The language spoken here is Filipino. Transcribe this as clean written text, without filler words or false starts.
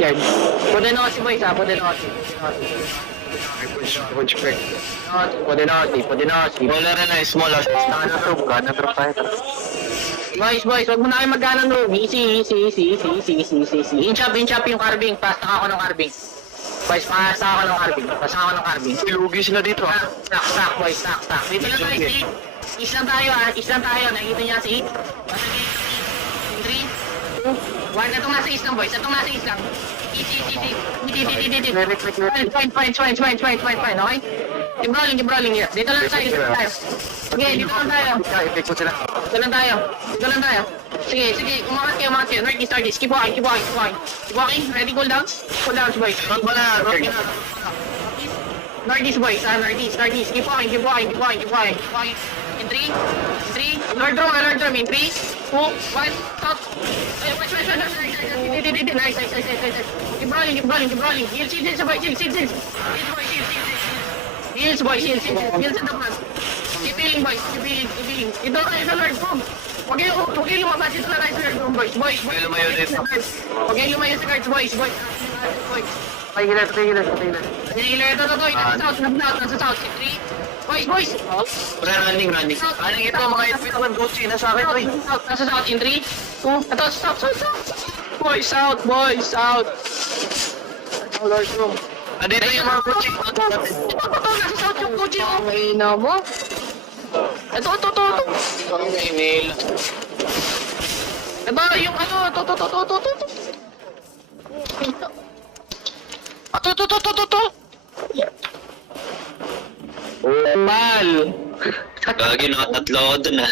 courtyard. Podenosi boys ha, Podenosi. Podenosi. Wala rin na, small as. Naka-troop tayo. Boys, wag mo na kayo mag-ganan room. Easy. Inch up yung carbing. Pasta ako ng carbing. Boys, pasta ako ng carbing. Lugi sila dito. Stack, boys, stack. Dito lang tayo, Steve. East lang tayo ha, Nakikita niya si 3, 2, 1. Itong nasa east lang, boys. Easy. Fine, okay? Keep rolling here. Dito lang tayo. Okay, dito lang tayo. Dito lang tayo. Sige, umangat kayo. Northeast. Keep walking. Ready, cool down, boys. Northeast, boys. Northeast. Keep walking. In 3, Lord drum. In 3, 2, 1, stop. Wait. Nice. Keep rolling. Heals, boys. Heals in the front. Keep healing, boys. Ito tayo sa Lord drum. Huwag kayo lumabas. Ito na tayo sa Lord drum, boys. Huwag kayo lumayo sa guards, boys. Healer. Ito. Nasa south. 3, boys. Running. Anong ito, mga FP naman, Gucci, nasa akin, oy. Nasa south in 3, 2, ito, stop. Boys, out. Oh, Lord room. Andito yung mga Gucci. Ito, nasa south yung Gucci. Okay na mo. Ito. Email. Ito, yung ano, ito. Mal! Gagi, nakatatlo ako dun ah.